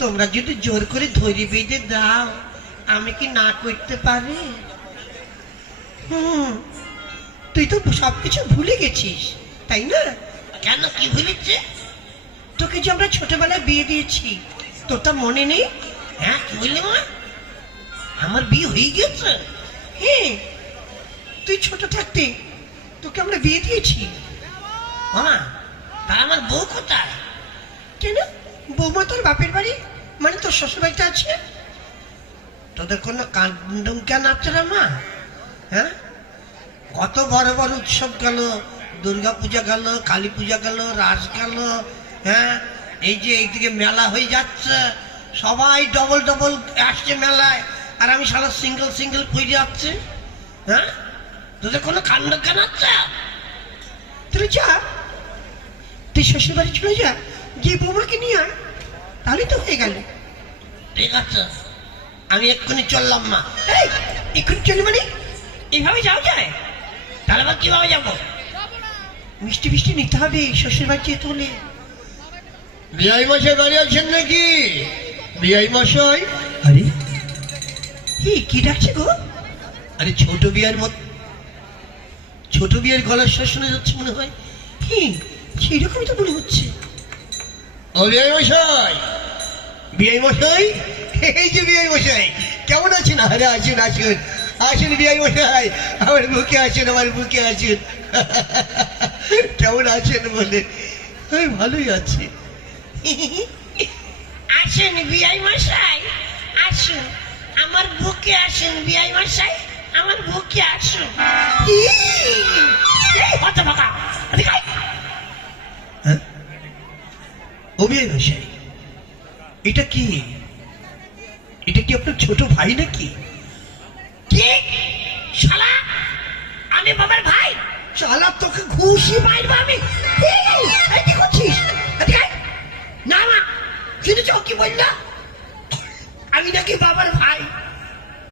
তোমরা যদি জোর করে ধরে বেঁধে দাও আমি কি না করতে পারি? তুই তো সবকিছু ভুলে গেছিস তাই না? কেন, কি ভুলেছে? তোকে যে আমরা ছোটবেলায় বিয়ে দিয়েছি তোর তা মনে নেই? হ্যাঁ, কি বললি মা? আমার বিয়ে হয়ে গেছে? হ্যাঁ, তুই ছোট থাকতে তোকে আমরা বিয়ে দিয়েছি। মামা, তা আমার বউ কোথায়? কেন, বৌমা তোর বাপের বাড়ি, মানে তোর শ্বশুর বাড়িতে আছে। তোদের কোনো কাণ্ডম জ্ঞান আছে না মা? হ্যাঁ, কত বড় বড় উৎসব গেল, দুর্গা পূজা গেল, কালী পূজা গেল, রাস গেল, হ্যাঁ, এই যে এইদিকে মেলা হয়ে যাচ্ছে, সবাই ডবল ডবল আসছে মেলায়, আর আমি সারা সিঙ্গেল সিঙ্গেল পড়ে যাচ্ছে। হ্যাঁ, তোদের কোনো কাণ্ড জ্ঞান আছে? তুই যা, তুই শ্বশুর বাড়ি চলে যা, গিয়ে বৌমাকে নিয়ে আয়, তাহলে তো হয়ে গেল। ঠিক আছে, আমি এক্ষুনি চললাম মা। এই, এক্ষুনি চলি মানে? এইভাবে যাওয়া যায়? তাহলে আবার কিভাবে যাবো? মিষ্টি মিষ্টি নিতে হবে শ্বশুর বাড়ি যেতে হলে। বিআই মশাই বাড়ি আছেন নাকি? বিআই মশাই? আরে কি ডাকছে গো? আরে ছোট বিয়ার মত, ছোট বিয়ের গলার স্বর শোনা যাচ্ছে মনে হয়। সেইরকমই তো মনে হচ্ছে। ও বিআই মশাই, বিআই মশাই, এই যে বিআই মশাই, কেমন আছেন? আরে আসুন আসুন আসুন বিআই মশাই, আমার বুকে আছেন, আমার বুকে আছেন। কেমন আছেন বলে? আমি ভালোই আছি। আসেন বিআই মশাই, আসুন আমার বুকে, আসুন বিআই মশাই, আমার বুকে আসুন। কত বাবা, হ্যাঁ? ও বিআই মশাই, এটা কি? এটা কি আপনার ছোট ভাই নাকি? কি শালা, আমি বাবার ভাই? শালা তোকে ঘুষি মারবো আমি। এই কি করছিস? এদিকে আয়। না মা, শুনেছ কি বললো? আমি নাকি বাবার ভাই?